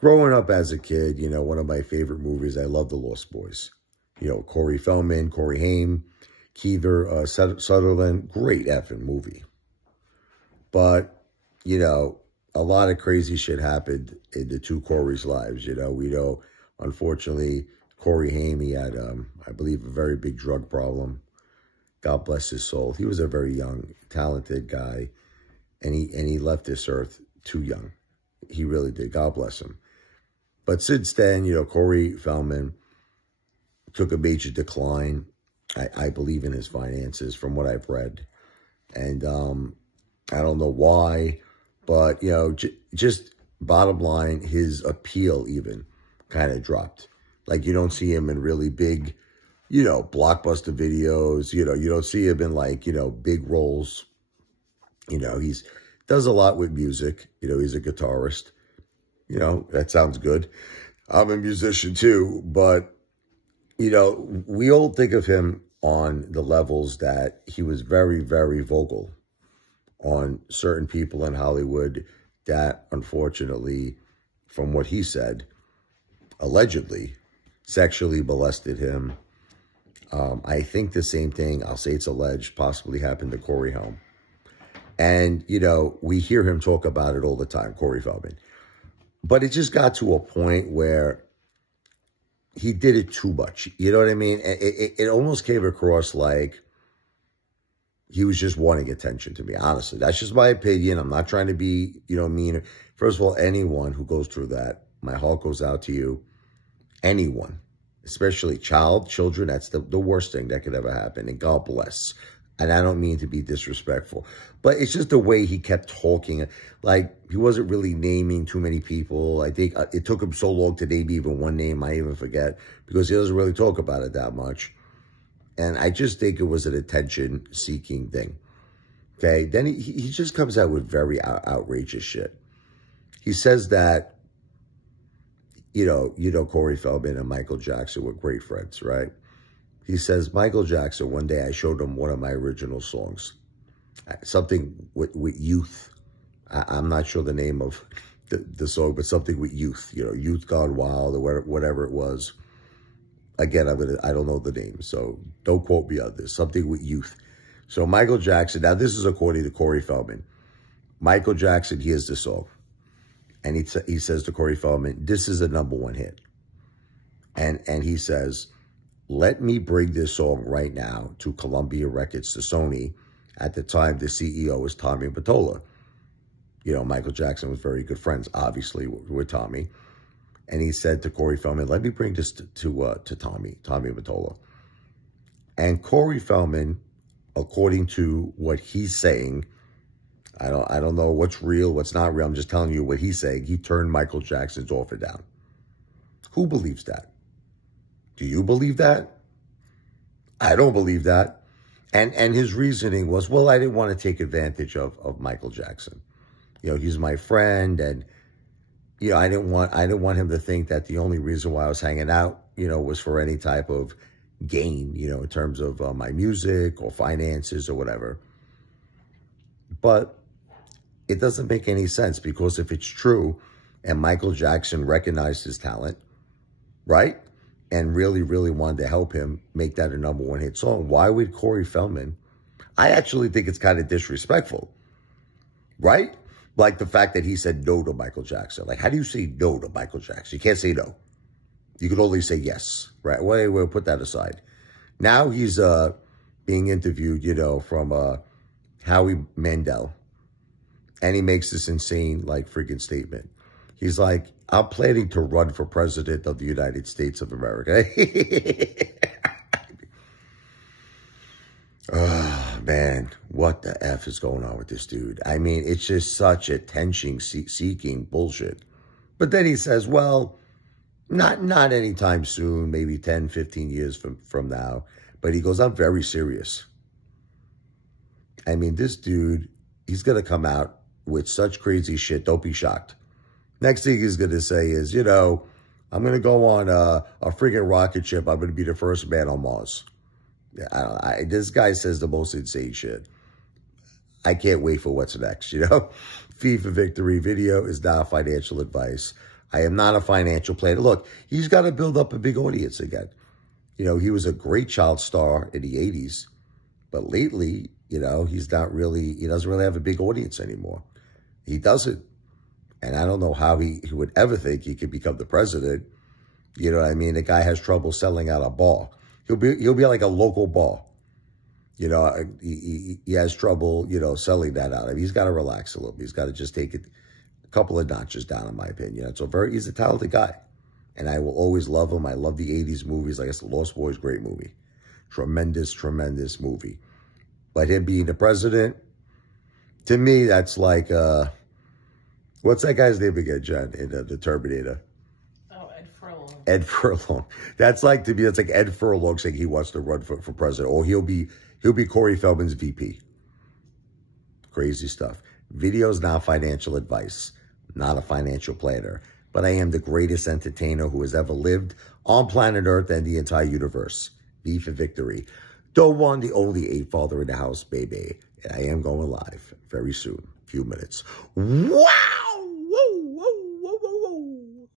growing up as a kid, you know, one of my favorite movies, I love The Lost Boys. You know, Corey Feldman, Corey Haim, Kiefer Sutherland, great effing movie. But, you know, a lot of crazy shit happened in the two Corey's lives. You know, we know, unfortunately, Corey Haim, he had, I believe, a very big drug problem. God bless his soul. He was a very young, talented guy, and he left this earth too young. He really did. God bless him. But since then, you know, Corey Feldman took a major decline, I believe, in his finances from what I've read. And I don't know why, but, you know, just bottom line, his appeal even kind of dropped. Like, you don't see him in really big, you know, blockbuster videos. You know, you don't see him in, like, you know, big roles. You know, he's does a lot with music. You know, he's a guitarist. You know, that sounds good. I'm a musician too, but, you know, we all think of him on the levels that he was very, very vocal on certain people in Hollywood that, unfortunately, from what he said, allegedly sexually molested him. I think the same thing, I'll say it's alleged, possibly happened to Corey Haim. And, you know, we hear him talk about it all the time, Corey Feldman. But it just got to a point where he did it too much. You know what I mean? It almost came across like he was just wanting attention to me, honestly. That's just my opinion. I'm not trying to be, you know, mean. First of all, anyone who goes through that, my heart goes out to you. Anyone, especially children, that's the worst thing that could ever happen. And God bless. And I don't mean to be disrespectful, but it's just the way he kept talking. Like, he wasn't really naming too many people. I think it took him so long to name even one name, I even forget, because he doesn't really talk about it that much. And I just think it was an attention-seeking thing. Okay? Then he just comes out with very outrageous shit. He says that, you know, Corey Feldman and Michael Jackson were great friends, right? He says, Michael Jackson, one day I showed him one of my original songs, something with youth. I'm not sure the name of the song, but something with youth, you know, Youth Gone Wild or whatever it was. Again, I don't know the name, so don't quote me on this. Something with youth. So Michael Jackson, now this is according to Corey Feldman. Michael Jackson hears the song, and he says to Corey Feldman, this is a #1 hit. And he says, let me bring this song right now to Columbia Records, to Sony. At the time, the CEO was Tommy Mottola. You know, Michael Jackson was very good friends, obviously, with Tommy. And he said to Corey Feldman, let me bring this to Tommy Mottola. And Corey Feldman, according to what he's saying, I don't know what's real, what's not real. I'm just telling you what he's saying. He turned Michael Jackson's offer down. Who believes that? Do you believe that? I don't believe that. And his reasoning was, well, I didn't want to take advantage of Michael Jackson. You know, he's my friend, and, you know, I didn't want him to think that the only reason why I was hanging out, you know, was for any type of gain, you know, in terms of my music or finances or whatever. But it doesn't make any sense, because if it's true and Michael Jackson recognized his talent, right, and really, really wanted to help him make that a #1 hit song, why would Corey Feldman? I actually think it's kind of disrespectful, right? Like the fact that he said no to Michael Jackson. Like, how do you say no to Michael Jackson? You can't say no. You can only say yes, right? Well, we'll put that aside. Now he's being interviewed, you know, from Howie Mandel. And he makes this insane, like, freaking statement. He's like, I'm planning to run for president of the United States of America. Oh, man, what the F is going on with this dude? I mean, it's just such attention-seeking bullshit. But then he says, well, not anytime soon, maybe 10, 15 years from now. But he goes, I'm very serious. I mean, this dude, he's going to come out with such crazy shit. Don't be shocked. Next thing he's going to say is, you know, I'm going to go on a friggin' rocket ship. I'm going to be the first man on Mars. This guy says the most insane shit. I can't wait for what's next, you know. FIFA victory video is not financial advice. I am not a financial planner. Look, he's got to build up a big audience again. You know, he was a great child star in the 80s, but lately, you know, he doesn't really have a big audience anymore. He doesn't. And I don't know how he would ever think he could become the president. You know what I mean? The guy has trouble selling out a bar. He'll be like a local bar. You know, he has trouble, you know, selling that out. I mean, he's got to relax a little bit. He's got to just take it a couple of notches down, in my opinion. He's a talented guy. And I will always love him. I love the 80s movies. Like I said, Lost Boys, great movie. Tremendous, tremendous movie. But him being the president, to me, that's like, what's that guy's name again, Jen, in the Terminator? Oh, Ed Furlong. Ed Furlong. That's like, to me, that's like Ed Furlong saying he wants to run for president. Or he'll be Corey Feldman's VP. Crazy stuff. Video's not financial advice. Not a financial planner. But I am the greatest entertainer who has ever lived on planet Earth and the entire universe. V for victory. The one, the only Apefather in the house, baby. And I am going live very soon. Few minutes. Wow!